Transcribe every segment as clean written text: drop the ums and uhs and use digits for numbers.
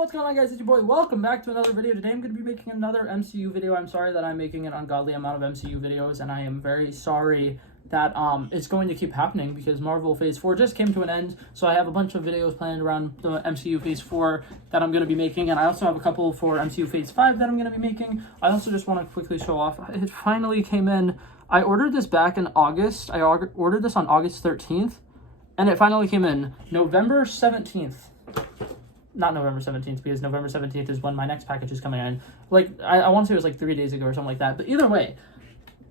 what's going on, guys? It's your boy. Welcome back to another video. Today I'm going to be making another MCU video. I'm sorry that I'm making an ungodly amount of MCU videos, and I am very sorry that it's going to keep happening because Marvel Phase 4 just came to an end, so I have a bunch of videos planned around the MCU Phase 4 that I'm going to be making, and I also have a couple for MCU Phase 5 that I'm going to be making. I also just want to quickly show off. It finally came in. I ordered this back in August. I ordered this on August 13th, and it finally came in November 17th. Not November 17th, because November 17th is when my next package is coming in. Like, I want to say it was like 3 days ago or something like that. But either way,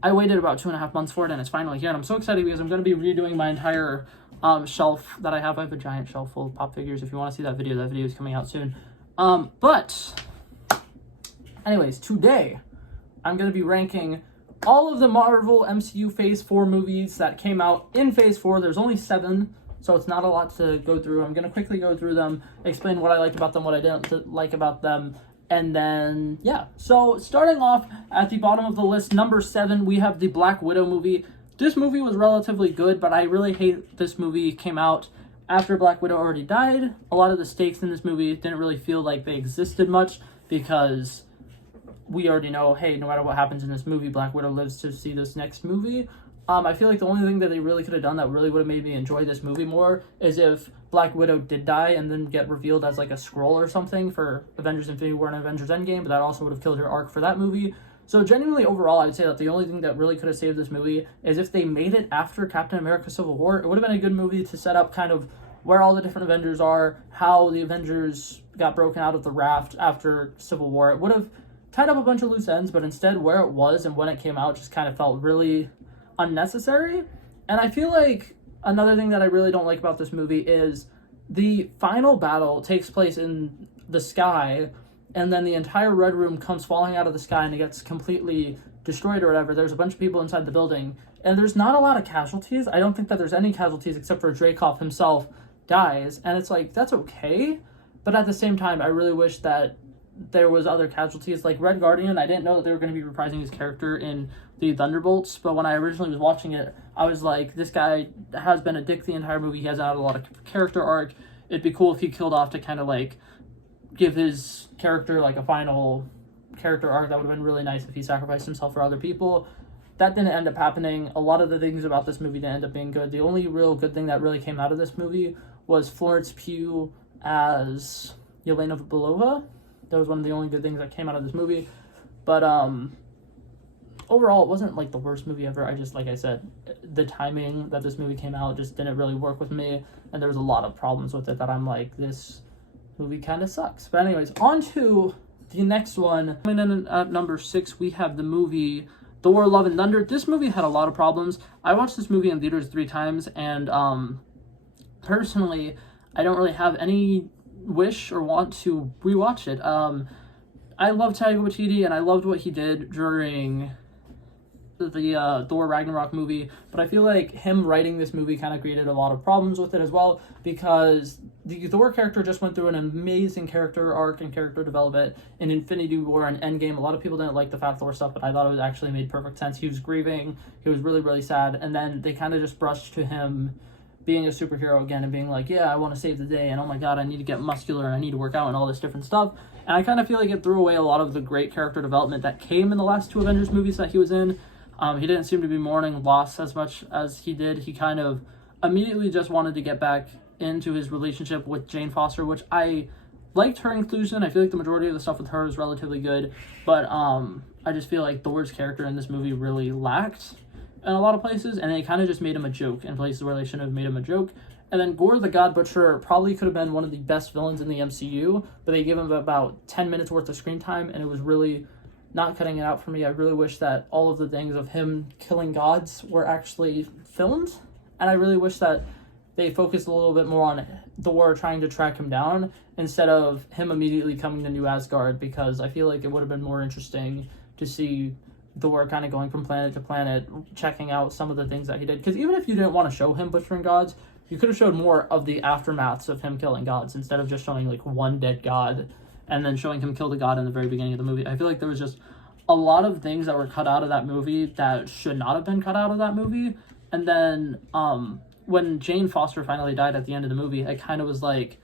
I waited about 2.5 months for it, and it's finally here. And I'm so excited because I'm going to be redoing my entire shelf that I have. I have a giant shelf full of pop figures. If you want to see that video is coming out soon. But anyways, today I'm going to be ranking all of the Marvel MCU Phase 4 movies that came out in Phase 4. There's only 7. So it's not a lot to go through. I'm going to quickly go through them, explain what I liked about them, what I didn't like about them, and then, yeah. So starting off at the bottom of the list, number 7, we have the Black Widow movie. This movie was relatively good, but I really hate this movie came out after Black Widow already died. A lot of the stakes in this movie didn't really feel like they existed much because we already know, hey, no matter what happens in this movie, Black Widow lives to see this next movie. I feel like the only thing that they really could have done that really would have made me enjoy this movie more is if Black Widow did die and then get revealed as like a Skrull or something for Avengers Infinity War and Avengers Endgame, but that also would have killed her arc for that movie. So genuinely overall, I'd say that the only thing that really could have saved this movie is if they made it after Captain America Civil War. It would have been a good movie to set up kind of where all the different Avengers are, how the Avengers got broken out of the raft after Civil War. It would have tied up a bunch of loose ends, but instead where it was and when it came out just kind of felt really unnecessary. And I feel like another thing that I really don't like about this movie is the final battle takes place in the sky, and then the entire Red Room comes falling out of the sky and it gets completely destroyed or whatever. There's a bunch of people inside the building, and there's not a lot of casualties. I don't think that there's any casualties except for Dreykov himself dies, and it's like, that's okay, but at the same time, I really wish that there was other casualties. Like Red Guardian, I didn't know that they were going to be reprising his character in the Thunderbolts, but when I originally was watching it, I was like, this guy has been a dick the entire movie. He hasn't had a lot of character arc. It'd be cool if he killed off to kind of like give his character like a final character arc. That would have been really nice if he sacrificed himself for other people. That didn't end up happening. A lot of the things about this movie didn't end up being good. The only real good thing that really came out of this movie was Florence Pugh as Yelena Belova. That was one of the only good things that came out of this movie. But overall, it wasn't like the worst movie ever. I just, like I said, the timing that this movie came out just didn't really work with me. And there was a lot of problems with it that I'm like, this movie kind of sucks. But anyways, on to the next one. Coming in at number 6, we have the movie Thor: Love and Thunder. This movie had a lot of problems. I watched this movie in theaters 3 times. And personally, I don't really have any wish or want to rewatch it. I love Taika Waititi, and I loved what he did during the Thor Ragnarok movie, but I feel like him writing this movie kind of created a lot of problems with it as well, because the Thor character just went through an amazing character arc and character development in Infinity War and Endgame. A lot of people didn't like the Fat Thor stuff, but I thought it was actually made perfect sense. He was grieving, he was really, really sad, and then they kind of just brushed to him being a superhero again and being like, yeah, I want to save the day, and oh my god, I need to get muscular, and I need to work out, and all this different stuff. And I kind of feel like it threw away a lot of the great character development that came in the last 2 Avengers movies that he was in. He didn't seem to be mourning loss as much as he did. He kind of immediately just wanted to get back into his relationship with Jane Foster, which I liked her inclusion. I feel like the majority of the stuff with her is relatively good, but I just feel like Thor's character in this movie really lacked in a lot of places, and they kind of just made him a joke in places where they shouldn't have made him a joke. And then Gore the God Butcher probably could have been one of the best villains in the MCU, but they gave him about 10 minutes worth of screen time, and it was really not cutting it out for me. I really wish that all of the things of him killing gods were actually filmed, and I really wish that they focused a little bit more on Thor trying to track him down instead of him immediately coming to New Asgard, because I feel like it would have been more interesting to see Thor kind of going from planet to planet, checking out some of the things that he did. Because even if you didn't want to show him butchering gods, you could have showed more of the aftermaths of him killing gods instead of just showing like one dead god and then showing him kill the god in the very beginning of the movie. I feel like there was just a lot of things that were cut out of that movie that should not have been cut out of that movie. And then when Jane Foster finally died at the end of the movie, I kind of was like,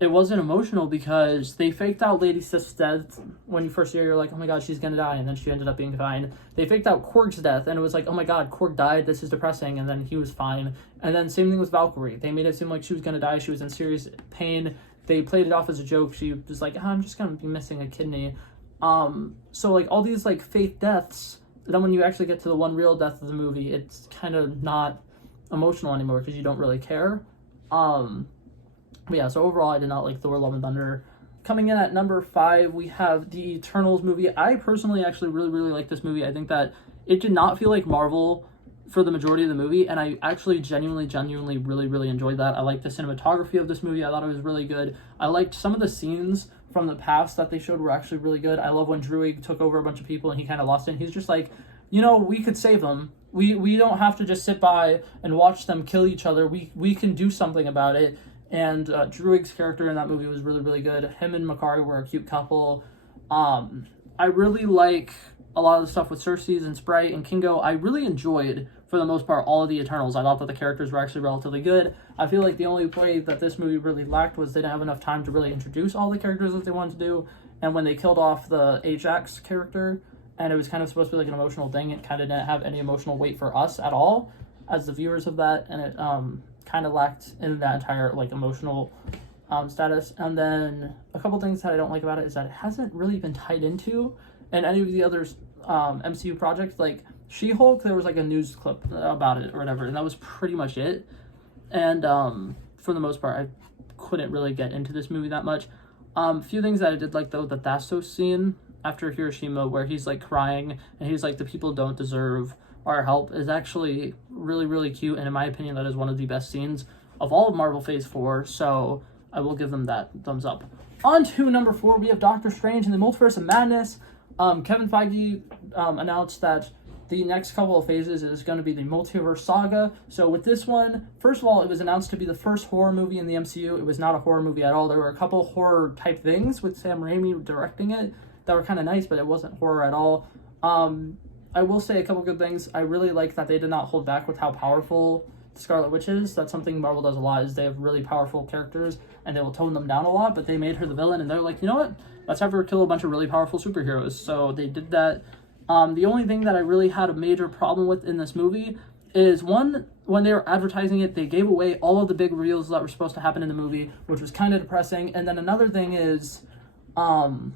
it wasn't emotional because they faked out Lady Sif's death. When you first hear, you're like, oh my god, she's gonna die, and then she ended up being fine. They faked out Korg's death, and it was like, oh my god, Korg died, this is depressing, and then he was fine. And then same thing with Valkyrie. They made it seem like she was gonna die, she was in serious pain. They played it off as a joke. She was like, I'm just gonna be missing a kidney. So like all these like fake deaths, then when you actually get to the one real death of the movie, it's kind of not emotional anymore because you don't really care. But yeah, so overall, I did not like Thor: Love and Thunder. Coming in at number 5, we have the Eternals movie. I personally actually really like this movie. I think that it did not feel like Marvel for the majority of the movie, and I actually genuinely really enjoyed that. I liked the cinematography of this movie. I thought it was really good. I liked some of the scenes from the past that they showed were actually really good. I love when Druig took over a bunch of people and he kind of lost it. And he's just like, you know, we could save them. We don't have to just sit by and watch them kill each other. We can do something about it. And Druig's character in that movie was really good. Him and Makari were a cute couple. I really like a lot of the stuff with Cersei's and Sprite and Kingo. I really enjoyed, for the most part, all of the Eternals. I thought that the characters were actually relatively good. I feel like the only way that this movie really lacked was they didn't have enough time to really introduce all the characters that they wanted to do. And when they killed off the Ajax character, and it was kind of supposed to be like an emotional thing, it kind of didn't have any emotional weight for us at all as the viewers of that, and it kind of lacked in that entire like emotional status. And then a couple things that I don't like about it is that it hasn't really been tied into in any of the other MCU projects. Like She-Hulk, there was like a news clip about it or whatever, and that was pretty much it. And for the most part, I couldn't really get into this movie that much. A few things that I did like though, the Thastos scene after Hiroshima where he's like crying and he's like, the people don't deserve our help, is actually really cute, and in my opinion that is one of the best scenes of all of Marvel Phase 4, so I will give them that thumbs up. On to number 4, we have Doctor Strange and the Multiverse of Madness. Kevin Feige announced that the next couple of phases is going to be the Multiverse Saga. So with this one, first of all, it was announced to be the first horror movie in the MCU. It was not a horror movie at all. There were a couple horror type things with Sam Raimi directing it that were kind of nice, but it wasn't horror at all. I will say a couple good things. I really like that they did not hold back with how powerful the Scarlet Witch is. That's something Marvel does a lot, is they have really powerful characters and they will tone them down a lot, but they made her the villain and they're like, you know what? Let's have her kill a bunch of really powerful superheroes. So they did that. The only thing that I really had a major problem with in this movie is, one, when they were advertising it, they gave away all of the big reveals that were supposed to happen in the movie, which was kind of depressing. And then another thing is, oh,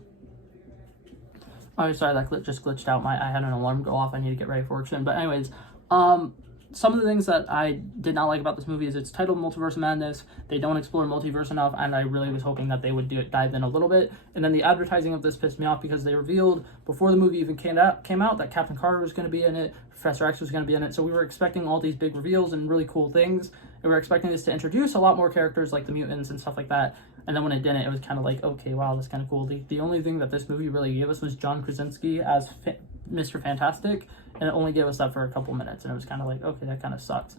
sorry, that just glitched out. I had an alarm go off. I need to get ready for work soon. But anyways, some of the things that I did not like about this movie is it's titled Multiverse Madness. They don't explore multiverse enough, and I really was hoping that they would dive in a little bit. And then the advertising of this pissed me off because they revealed before the movie even came out that Captain Carter was going to be in it, Professor X was going to be in it. So we were expecting all these big reveals and really cool things. And we were expecting this to introduce a lot more characters like the mutants and stuff like that. And then when it didn't, it was kind of like, okay, wow, that's kind of cool. The only thing that this movie really gave us was John Krasinski as Mr. Fantastic, and it only gave us that for a couple minutes, and it was kind of like, okay, that kind of sucks.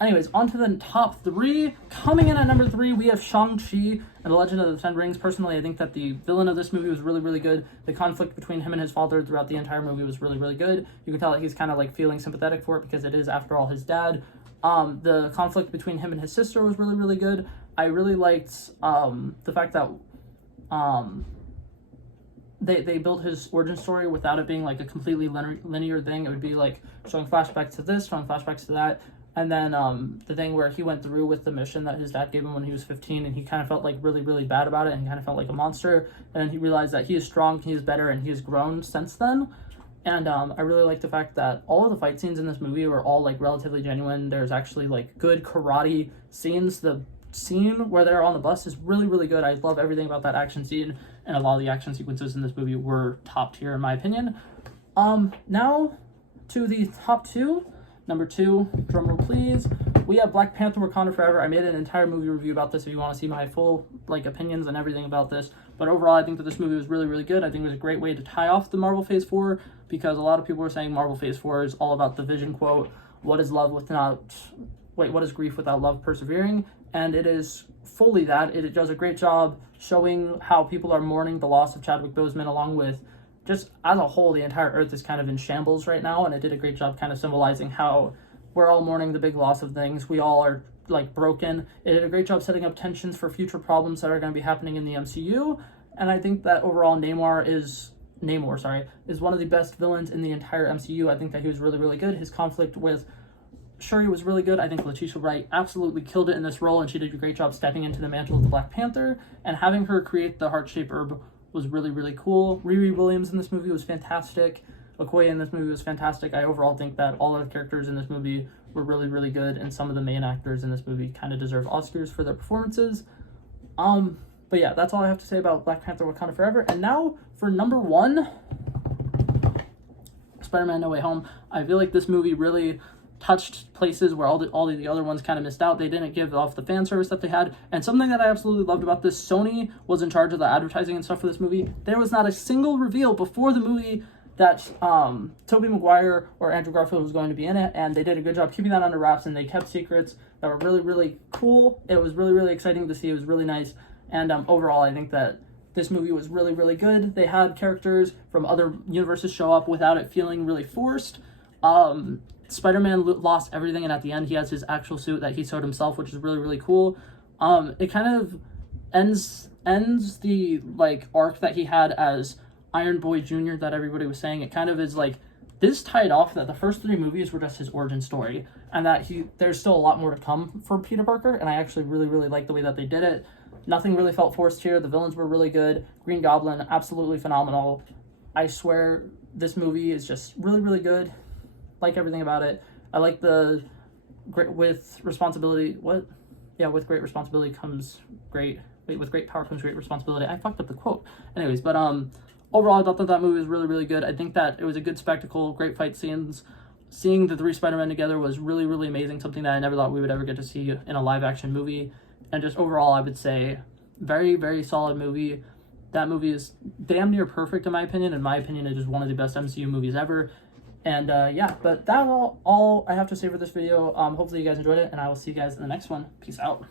Anyways, on to the top 3. Coming in at number 3, we have Shang-Chi and the Legend of the Ten Rings. Personally, I think that the villain of this movie was really good. The conflict between him and his father throughout the entire movie was really good. You can tell that he's kind of like feeling sympathetic for it because it is, after all, his dad. The conflict between him and his sister was really good. I really liked the fact that they built his origin story without it being like a completely linear thing. It would be like showing flashbacks to this, showing flashbacks to that, and then the thing where he went through with the mission that his dad gave him when he was 15, and he kind of felt like really bad about it, and he kind of felt like a monster, and then he realized that he is strong, he is better, and he has grown since then. And I really like the fact that all of the fight scenes in this movie were all like relatively genuine. There's actually like good karate scenes. The scene where they're on the bus is really good. I love everything about that action scene, and a lot of the action sequences in this movie were top tier in my opinion. Now to the top 2. Number 2, drumroll please, we have Black Panther: Wakanda Forever. I made an entire movie review about this if you want to see my full like opinions and everything about this. But overall, I think that this movie was really good. I think it was a great way to tie off the Marvel Phase 4, because a lot of people were saying Marvel Phase 4 is all about the Vision quote, what is grief without love persevering? And it is fully that. It does a great job showing how people are mourning the loss of Chadwick Boseman, along with just as a whole, the entire Earth is kind of in shambles right now, and it did a great job kind of symbolizing how we're all mourning the big loss of things. We all are like broken. It did a great job setting up tensions for future problems that are going to be happening in the MCU. And I think that overall Namor is one of the best villains in the entire MCU. I think that he was really, really good. His conflict with Shuri was really good. I think Letitia Wright absolutely killed it in this role, and she did a great job stepping into the mantle of the Black Panther, and having her create the heart-shaped herb was really, really cool. Riri Williams in this movie was fantastic. Okoye in this movie was fantastic. I overall think that all of the characters in this movie were really, really good, and some of the main actors in this movie kind of deserve Oscars for their performances. But yeah, that's all I have to say about Black Panther Wakanda Forever. And now for number 1, Spider-Man No Way Home. I feel like this movie really touched places where all the other ones kind of missed out. They didn't give off the fan service that they had. And something that I absolutely loved about this, Sony was in charge of the advertising and stuff for this movie. There was not a single reveal before the movie that Tobey Maguire or Andrew Garfield was going to be in it, and they did a good job keeping that under wraps, and they kept secrets that were really, really cool. It was really, really exciting to see. It was really nice. And overall, I think that this movie was really, really good. They had characters from other universes show up without it feeling really forced. Spider-Man lost everything, and at the end, he has his actual suit that he sewed himself, which is really, really cool. It kind of ends the, like, arc that he had as Iron Boy Jr. that everybody was saying. It kind of is like, this tied off that the first 3 movies were just his origin story, and that there's still a lot more to come for Peter Parker, and I actually really, really like the way that they did it. Nothing really felt forced here. The villains were really good. Green Goblin, absolutely phenomenal. I swear, this movie is just really, really good. Like everything about it. I like with responsibility. What? Yeah, with great responsibility comes great. Wait, with great power comes great responsibility. I fucked up the quote. Anyways, but overall, I thought that movie was really, really good. I think that it was a good spectacle, great fight scenes. Seeing the 3 Spider-Men together was really, really amazing. Something that I never thought we would ever get to see in a live-action movie. And just overall, I would say, very, very solid movie. That movie is damn near perfect in my opinion. In my opinion, it is one of the best MCU movies ever. And yeah, but that's all I have to say for this video. Hopefully you guys enjoyed it, and I will see you guys in the next one. Peace out.